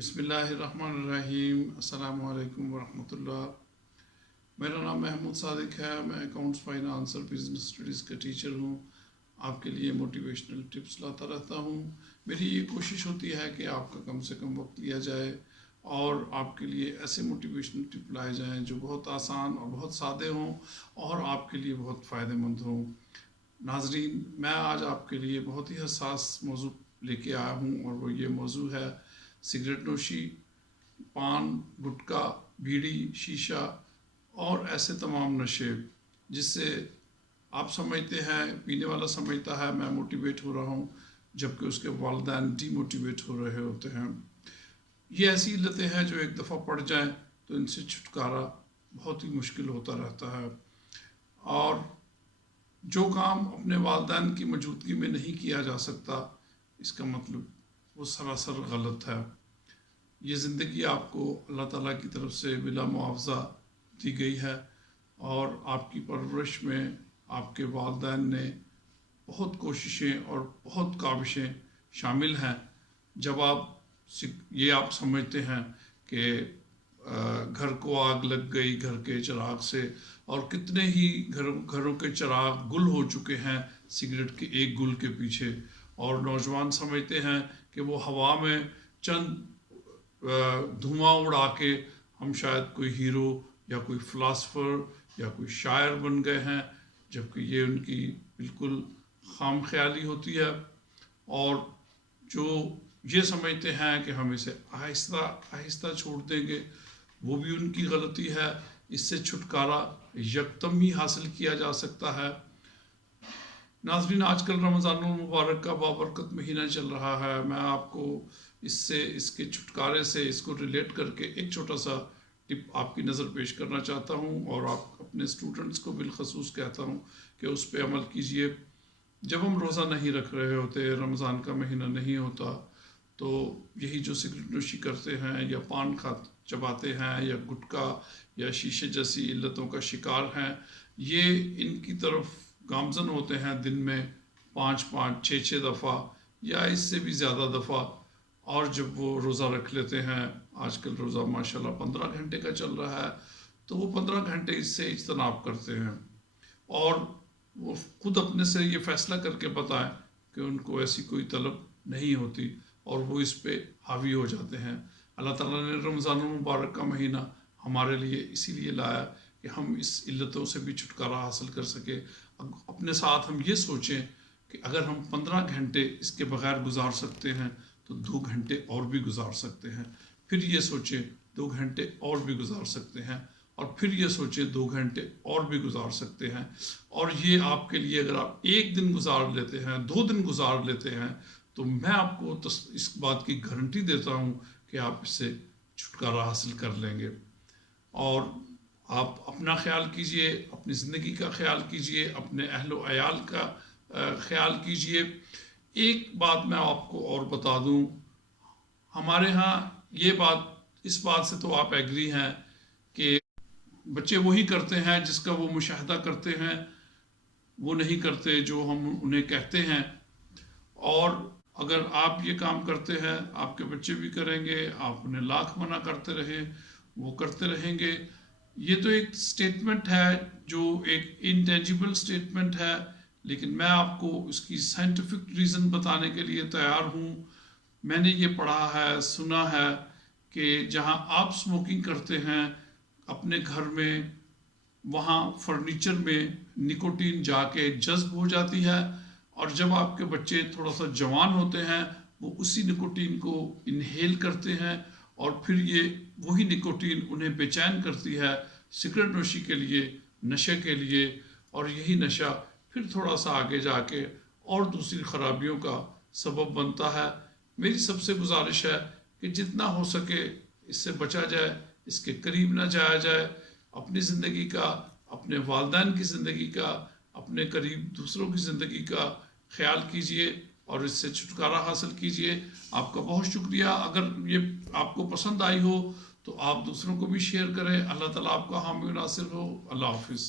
बिस्मिल्लाहिर्रहमानिर्रहीम। अस्सलाम वालेकुम वरहमतुल्लाह। मेरा नाम महमूद सादिक है। मैं अकाउंट्स फाइनेंस और बिजनेस स्टडीज़ का टीचर हूँ। आपके लिए मोटिवेशनल टिप्स लाता रहता हूँ। मेरी ये कोशिश होती है कि आपका कम से कम वक्त लिया जाए और आपके लिए ऐसे मोटिवेशनल टिप लाए जाएं जो बहुत आसान और बहुत सादे हों और आपके लिए बहुत फ़ायदेमंद हों। नाजरीन, मैं आज आपके लिए बहुत ही हसास मौजू लेके आया हूँ और वो ये मौजू है सिगरेट नोशी, पान, गुटखा, बीड़ी, शीशा और ऐसे तमाम नशे जिससे आप समझते हैं, पीने वाला समझता है मैं मोटिवेट हो रहा हूँ, जबकि उसके वालिदैन डीमोटिवेट हो रहे होते हैं। ये ऐसी इल्लतें हैं जो एक दफ़ा पड़ जाएं तो इनसे छुटकारा बहुत ही मुश्किल होता रहता है और जो काम अपने वालिदैन की मौजूदगी में नहीं किया जा सकता, इसका मतलब वो सरासर गलत है। ये ज़िंदगी आपको अल्लाह ताला की तरफ से बिला मुआवजा दी गई है और आपकी परवरिश में आपके वालिदैन ने बहुत कोशिशें और बहुत काविशें शामिल हैं। जब आप समझते हैं कि घर को आग लग गई घर के चिराग से और कितने ही घरों के चिराग गुल हो चुके हैं सिगरेट के एक गुल के पीछे, और नौजवान समझते हैं कि वो हवा में चंद धुआं उड़ा के हम शायद कोई हीरो या कोई फ़िलासफ़र या कोई शायर बन गए हैं, जबकि ये उनकी बिल्कुल खाम ख्याली होती है। और जो ये समझते हैं कि हम इसे आहिस्ता आहिस्ता छोड़ देंगे, वो भी उनकी गलती है। इससे छुटकारा यकदम ही हासिल किया जा सकता है। नाज़रीन, आजकल रमज़ान मुबारक का बाबरकत महीना चल रहा है। मैं आपको इसके छुटकारे से इसको रिलेट करके एक छोटा सा टिप आपकी नज़र पेश करना चाहता हूँ और आप अपने स्टूडेंट्स को बिलखसूस कहता हूँ कि उस पर अमल कीजिए। जब हम रोज़ा नहीं रख रहे होते, रमज़ान का महीना नहीं होता, तो यही जो सिगरेट नोशी करते हैं या पान चबाते हैं या गुटखा या शीशे जैसी इल्लतों का शिकार हैं, ये इनकी तरफ गामजन होते हैं दिन में 5-5, 6-6 दफ़ा या इससे भी ज़्यादा दफ़ा। और जब वो रोज़ा रख लेते हैं, आजकल रोज़ा माशाल्लाह 15 घंटे का चल रहा है, तो वो 15 घंटे इससे इज्तनाब करते हैं और वो खुद अपने से ये फ़ैसला करके बताएं कि उनको ऐसी कोई तलब नहीं होती और वो इस पे हावी हो जाते हैं। अल्लाह ताला ने रमज़ान मुबारक का महीना हमारे लिए इसीलिए लाया कि हम इस इल्लतों से भी छुटकारा हासिल कर सके। अपने साथ हम ये सोचें कि अगर हम 15 घंटे इसके बगैर गुजार सकते हैं तो 2 घंटे और भी गुजार सकते हैं। फिर ये सोचें 2 घंटे और भी गुजार सकते हैं और फिर ये सोचें 2 घंटे और भी गुजार सकते हैं। और ये आपके लिए अगर आप 1 दिन गुजार लेते हैं, 2 दिन गुजार लेते हैं, तो मैं आपको इस बात की गारंटी देता हूँ कि आप इससे छुटकारा हासिल कर लेंगे। और आप अपना ख्याल कीजिए, अपनी ज़िंदगी का ख्याल कीजिए, अपने अहलो अयाल का ख्याल कीजिए। एक बात मैं आपको और बता दूं, हमारे यहाँ इस बात से तो आप एग्री हैं कि बच्चे वही करते हैं जिसका वो मुशाहदा करते हैं, वो नहीं करते जो हम उन्हें कहते हैं। और अगर आप ये काम करते हैं, आपके बच्चे भी करेंगे। आप उन्हें लाख मना करते रहे, वो करते रहेंगे। ये तो एक स्टेटमेंट है जो एक इंटेंजिबल स्टेटमेंट है, लेकिन मैं आपको इसकी साइंटिफिक रीज़न बताने के लिए तैयार हूँ। मैंने ये पढ़ा है, सुना है कि जहाँ आप स्मोकिंग करते हैं अपने घर में, वहाँ फर्नीचर में निकोटीन जाके जज्ब हो जाती है और जब आपके बच्चे थोड़ा सा जवान होते हैं, वो उसी निकोटीन को इनहेल करते हैं और फिर ये वही निकोटीन उन्हें बेचैन करती है सिगरेट नोशी के लिए, नशे के लिए। और यही नशा फिर थोड़ा सा आगे जाके और दूसरी खराबियों का सबब बनता है। मेरी सबसे गुजारिश है कि जितना हो सके इससे बचा जाए, इसके करीब ना जाया जाए। अपनी ज़िंदगी का, अपने वालिदैन की ज़िंदगी का, अपने करीब दूसरों की ज़िंदगी का ख्याल कीजिए और इससे छुटकारा हासिल कीजिए। आपका बहुत शुक्रिया। अगर ये आपको पसंद आई हो तो आप दूसरों को भी शेयर करें। अल्लाह ताला आपका हामी नासिर हो। अल्लाह हाफिज़।